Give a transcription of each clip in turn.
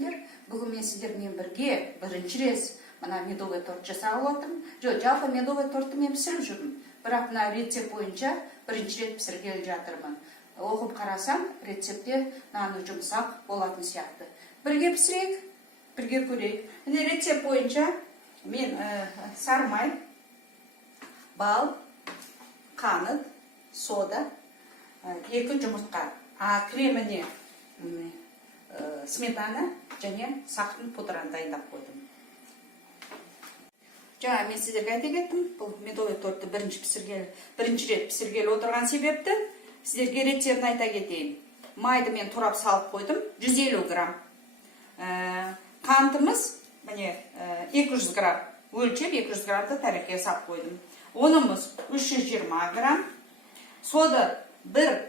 келдіңдер. Бүгін мен сіздермен бірге бірінші рет мына медовый торт жасап отырмын. Жалпы медовый тортты мен пісіріп жүрмін. Бірақ мына рецепт бойынша бірінші рет пісіргелі жатырмын. Оқып қарасам, рецептте наны жұмсақ болатын сияқты. Бірге пісірейік, бірге көрейік. Міне рецепт бойынша мен сары май, бал, қант, сода, 2 жұмыртқа, креміне сметана және сақтың пудраны дайындап қойдым. Жаңа мен сіздерге айта кеттім, бұл медовый тортты бірінші рет пісіргелі отырған себепті сіздерге рецептін айта кетейін. Майды мен турап салып қойдым, 150 грамм. Қантымыз, міне 200 грамм, өлшеп 200 граммды тәрелкеге салып қойдым. Онымыз 320 грамм. Сода бір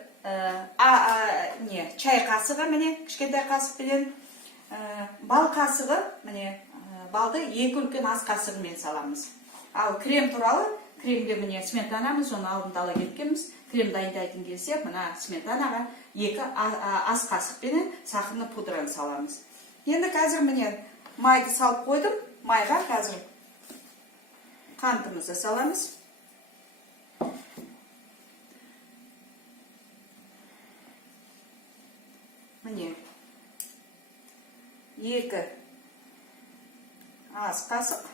чай қасығы, міне кішкентай қасықпенен, бал қасығы, міне балды 2 үлкен ас қасығымен саламыз. Ал крем туралы, кремге міне сметанамыз, оны алдында ала кеткенбіз. Крем дайындайтын келсе, мына сметанаға 2 ас қасықпенен сақырны пудраны саламыз. Енді қазір міне майды салып қойдым. Майға қазір қантымызды саламыз. Міне 2 ас қасық.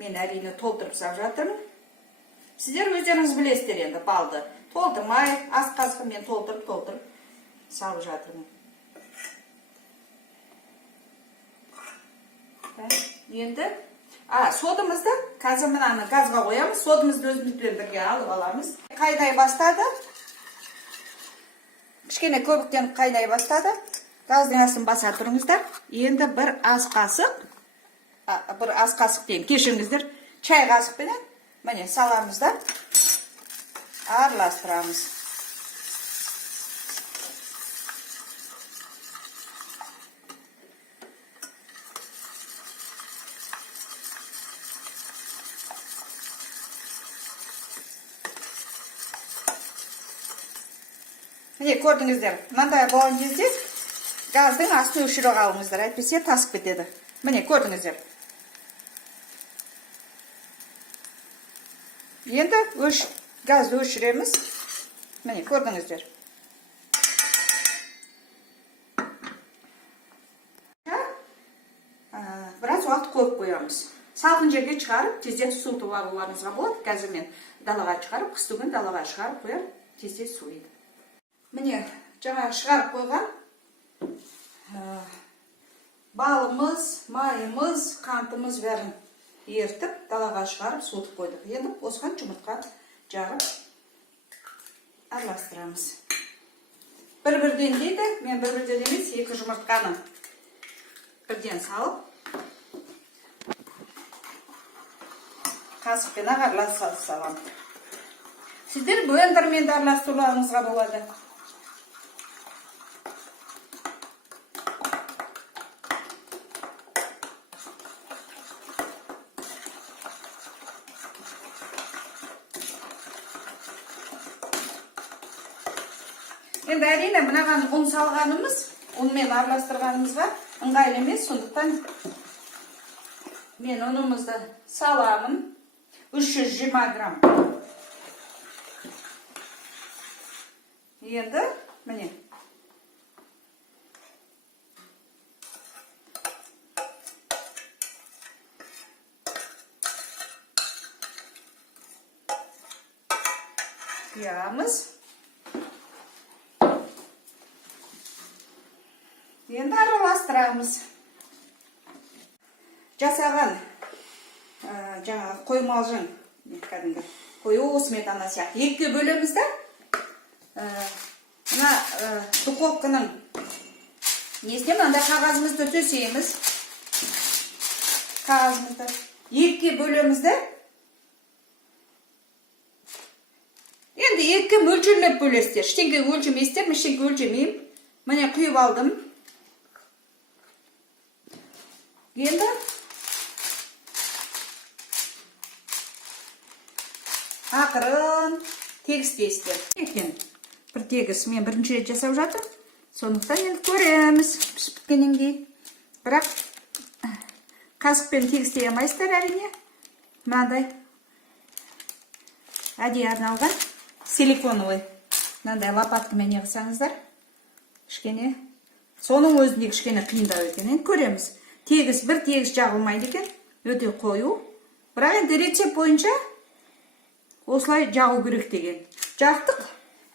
Мен әрине толтырып сап жатырмын. Сіздер өздеріңіз білесіздер енді балды. Толтырмай, ас қасығы мен толтырып салып жатырмын. Енді содымызды қазір мынаны газға қоямыз. Содымызды өзімізбен бірге алып аламыз. Қайнай бастады. Кішкене көбіктен қайнай бастады. Газдың астын баса тұрыңыздар. Енді бір ас қасық дейін, кешіңіздер, чай қасықпенен міне саламыз да араластырамыз. Міне көрдіңіздер, мынандай болған кезде газдың астын өшіріп алыңыздар, әйтпесе тасып кетеді. Міне көрдіңіздер. Енді газды өшіреміз. Міне көрдіңіздер. Біраз уақыт қойып қоямыз. Салқын жерге шығарып, тезден суытып алуларыңызға болады. Қазір мен далаға шығарып, қыстыгүн далаға шығарып қояр, тезден суиды. Міне жаңа шығарып қойған балымыз, майымыз, қантымыз бәрін ертіп, далаға шығарып, суытып қойдық. Енді осыған жұмыртқа жарып араластырамыз. Бір-бірден дейді, мен бір-бірден емес, 2 жұмыртқаны бірден салып, қасықпен араластырып саламын. Сіздер блендермен де араластыруларыңызға болады. Енді әрине мынаған ұн салғанымыз, ұнмен араластырғанымызға ыңғайлы емес, сондықтан мен ұнымызды саламын. 320 грамм. Енді міне құямыз. Енді араластырамыз. Жасаған жаңағы қоймалжың, қою сметана сияқты 2 бөлеміз да. Мына духовканың несіне мынандай қағазымызды төсейміз. Қағазымызды 2 бөлеміз да. Енді 2 мөлшерлеп бөлесіздер. Ештеңе өлшемейсіздер, ештеңе өлшемеймін. Міне құйып алдым. Енді ақырын тегістейсіздер. Екен бір тегіс. Мен бірінші рет жасап жатырмын. Сондықтан енді көреміз пісіп біткеннен кейін. Бірақ қасықпен тегістей алмайсыздар әрине. Мынандай әдейі арналған силиконовый. Мынандай лопаткамен неғысаңыздар. Кішкене. Соның өзінде кішкене қиындау екен. Енді көреміз. Тегіс, бір тегіс жағылмайды екен. Өте қою. Бірақ енді рецепт бойынша осылай жағу керек деген. Жақтық.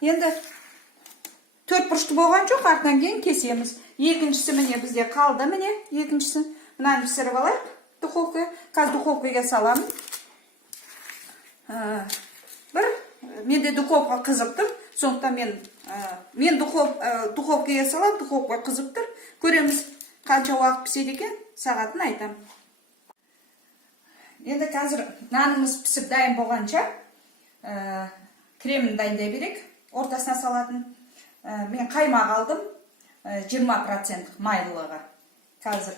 Енді 4 бұрышты болған жоқ, артынан кейін кесеміз. Екіншісі міне бізде қалды, міне. Екіншісі мынаны пісіріп алайық. Духовка, қазір духовкаға саламын. Менде духовка қызып тұр. Сондықтан мен духовкаға салам, духовка қызып тұр. Көреміз қанша уақыт піседі екен, сағатын айтам. Енді қазір нанымыз пісіп дайын болғанша кремін дайындай берек. Ортасына салатын. Мен қаймақ алдым 20% майлылығы. Қазір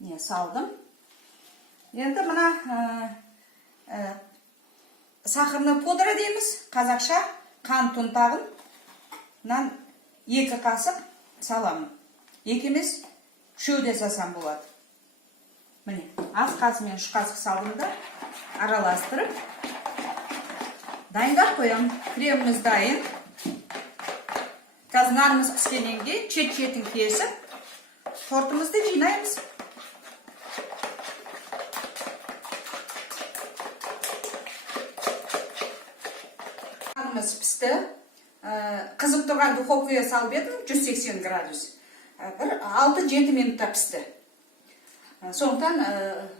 не салдым. Енді мына сахарны пудра дейміз. Қазақша қант ұнтағын. Мынан 2 қасық саламын. 2 емес 3 де сасам болады. Міне, ас қасымен 3 қасық салдым да араластырып дайындап қоямын. Креміміз дайын. Қазір нанымыз піскеннен кейін шет-шетін кесіп тортымызды жинаймыз. Нанымыз пісті. Қызып тұрған духовкаға салып едім 180 градус. Бір 6-7 минутта пісті. Сондықтан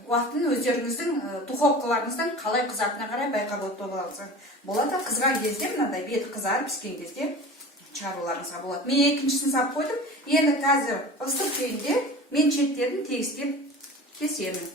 уақытын өздеріңіздің духовкаларыңыздың қалай қызатына қарай байқап отырсаңыздар болады. Қызған кезде мынандай беті қызарып піскен кезде шығаруларыңызға болады. Мен екіншісін сап қойдым. Енді қазір ыстық күйінде мен шеттерін тегістеп кесемін.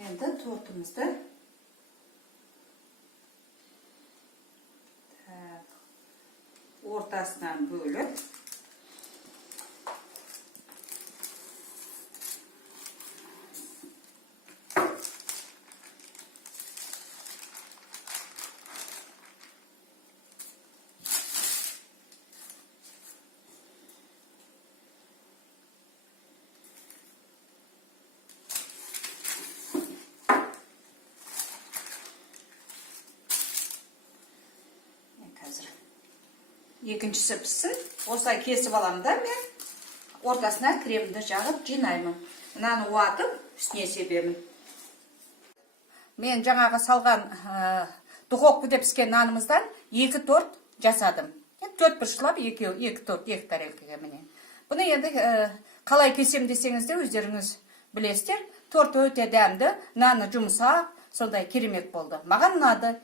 Енді тортымызды ортасынан бөліп екіншісі піссін. Осылай кесіп аламын да мен ортасына кремді жағып жинаймын. Мынаны уатып үстіне себемін. Мен жаңағы салған духовкада піскен нанымыздан 2 торт жасадым. 4 бұрыштылап 2 торт, 2 тарелкаға міне. Бұны енді қалай кесем десеңіздер өздеріңіз білесіздер. Торт өте дәмді, наны жұмсақ, сондай керемет болды. Маған ұнады.